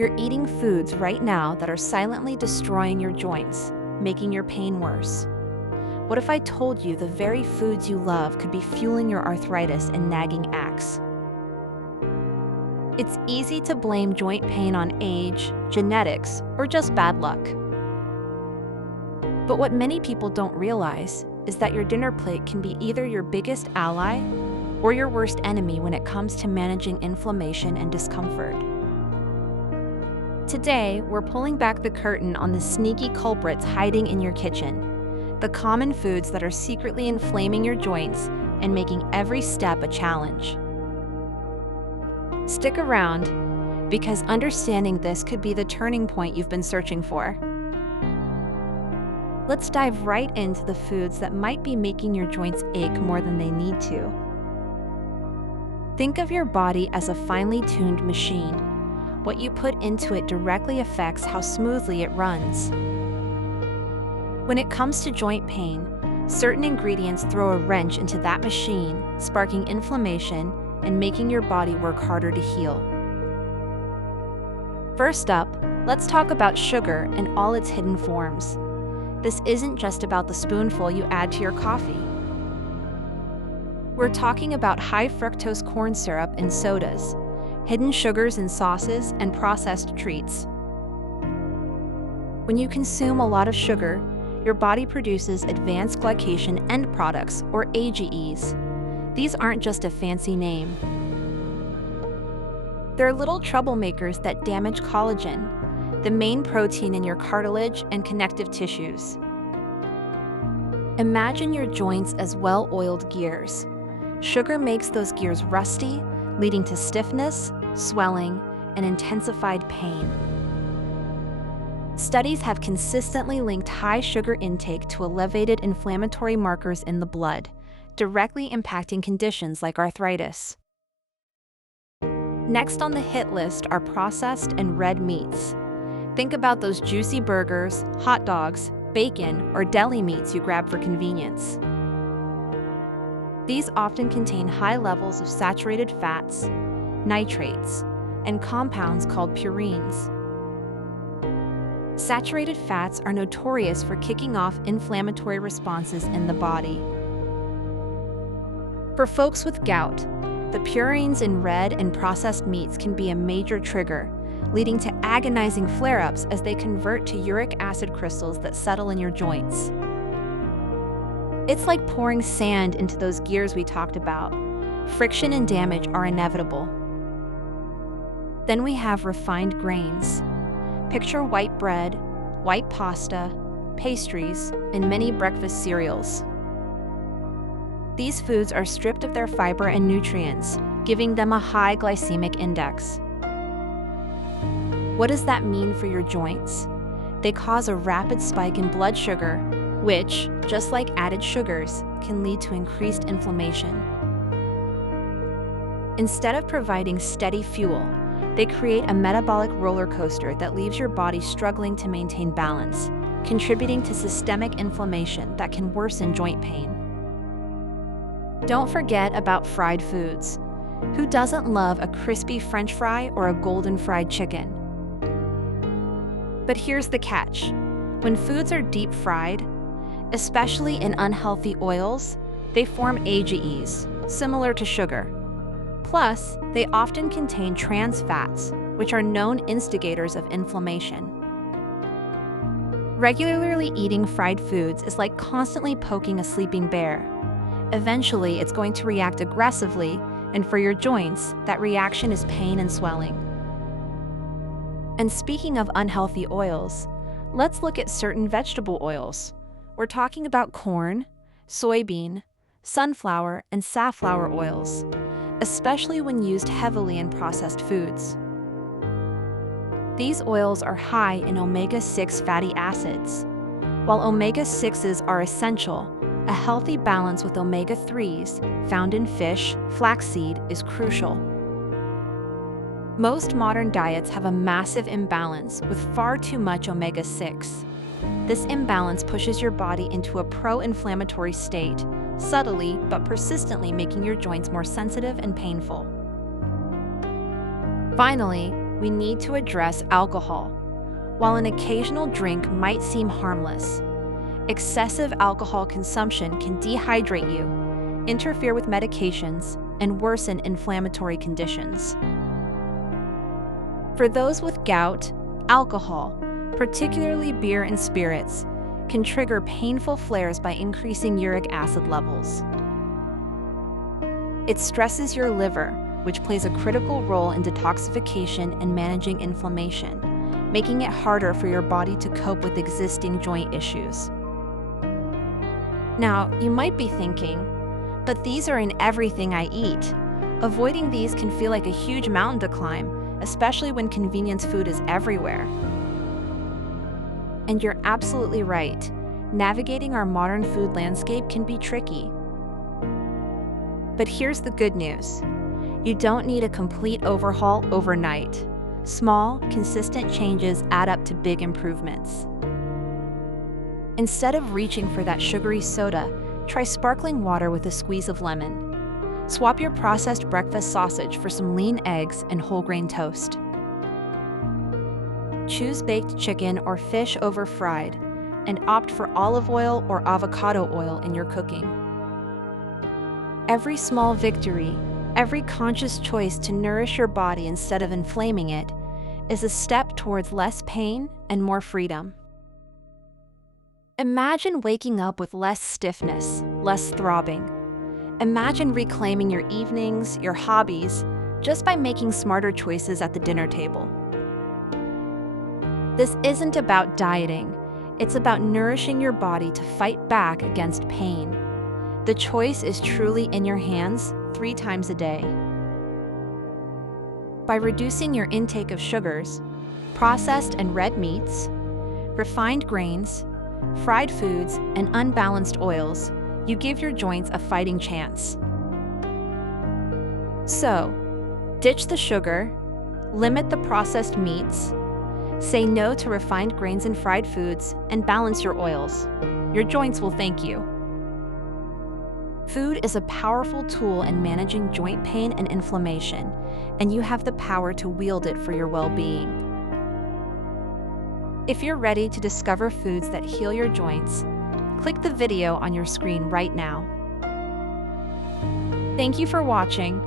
You're eating foods right now that are silently destroying your joints, making your pain worse. What if I told you the very foods you love could be fueling your arthritis and nagging aches? It's easy to blame joint pain on age, genetics, or just bad luck. But what many people don't realize is that your dinner plate can be either your biggest ally or your worst enemy when it comes to managing inflammation and discomfort. Today, we're pulling back the curtain on the sneaky culprits hiding in your kitchen, the common foods that are secretly inflaming your joints and making every step a challenge. Stick around, because understanding this could be the turning point you've been searching for. Let's dive right into the foods that might be making your joints ache more than they need to. Think of your body as a finely tuned machine. What you put into it directly affects how smoothly it runs. When it comes to joint pain, certain ingredients throw a wrench into that machine, sparking inflammation and making your body work harder to heal. First up, let's talk about sugar and all its hidden forms. This isn't just about the spoonful you add to your coffee. We're talking about high fructose corn syrup in sodas, hidden sugars in sauces, and processed treats. When you consume a lot of sugar, your body produces advanced glycation end products, or AGEs. These aren't just a fancy name. They're little troublemakers that damage collagen, the main protein in your cartilage and connective tissues. Imagine your joints as well-oiled gears. Sugar makes those gears rusty, leading to stiffness, swelling, and intensified pain. Studies have consistently linked high sugar intake to elevated inflammatory markers in the blood, directly impacting conditions like arthritis. Next on the hit list are processed and red meats. Think about those juicy burgers, hot dogs, bacon, or deli meats you grab for convenience. These often contain high levels of saturated fats, nitrates, and compounds called purines. Saturated fats are notorious for kicking off inflammatory responses in the body. For folks with gout, the purines in red and processed meats can be a major trigger, leading to agonizing flare-ups as they convert to uric acid crystals that settle in your joints. It's like pouring sand into those gears we talked about. Friction and damage are inevitable. Then we have refined grains. Picture white bread, white pasta, pastries, and many breakfast cereals. These foods are stripped of their fiber and nutrients, giving them a high glycemic index. What does that mean for your joints? They cause a rapid spike in blood sugar, which, just like added sugars, can lead to increased inflammation. Instead of providing steady fuel, they create a metabolic roller coaster that leaves your body struggling to maintain balance, contributing to systemic inflammation that can worsen joint pain. Don't forget about fried foods. Who doesn't love a crispy French fry or a golden fried chicken? But here's the catch. When foods are deep fried, especially in unhealthy oils, they form AGEs, similar to sugar. Plus, they often contain trans fats, which are known instigators of inflammation. Regularly eating fried foods is like constantly poking a sleeping bear. Eventually, it's going to react aggressively, and for your joints, that reaction is pain and swelling. And speaking of unhealthy oils, let's look at certain vegetable oils. We're talking about corn, soybean, sunflower, and safflower oils, especially when used heavily in processed foods. These oils are high in omega-6 fatty acids. While omega-6s are essential, a healthy balance with omega-3s, found in fish, flaxseed, is crucial. Most modern diets have a massive imbalance with far too much omega-6. This imbalance pushes your body into a pro-inflammatory state, subtly but persistently making your joints more sensitive and painful. Finally, we need to address alcohol. While an occasional drink might seem harmless, excessive alcohol consumption can dehydrate you, interfere with medications, and worsen inflammatory conditions. For those with gout, alcohol, particularly beer and spirits, can trigger painful flares by increasing uric acid levels. It stresses your liver, which plays a critical role in detoxification and managing inflammation, making it harder for your body to cope with existing joint issues. Now, you might be thinking, but these are in everything I eat. Avoiding these can feel like a huge mountain to climb, especially when convenience food is everywhere. And you're absolutely right. Navigating our modern food landscape can be tricky. But here's the good news. You don't need a complete overhaul overnight. Small, consistent changes add up to big improvements. Instead of reaching for that sugary soda, try sparkling water with a squeeze of lemon. Swap your processed breakfast sausage for some lean eggs and whole grain toast. Choose baked chicken or fish over fried, and opt for olive oil or avocado oil in your cooking. Every small victory, every conscious choice to nourish your body instead of inflaming it, is a step towards less pain and more freedom. Imagine waking up with less stiffness, less throbbing. Imagine reclaiming your evenings, your hobbies, just by making smarter choices at the dinner table. This isn't about dieting. It's about nourishing your body to fight back against pain. The choice is truly in your hands 3 times a day. By reducing your intake of sugars, processed and red meats, refined grains, fried foods, and unbalanced oils, you give your joints a fighting chance. So, ditch the sugar, limit the processed meats, say no to refined grains and fried foods, and balance your oils. Your joints will thank you. Food is a powerful tool in managing joint pain and inflammation, and you have the power to wield it for your well-being. If you're ready to discover foods that heal your joints, click the video on your screen right now. Thank you for watching.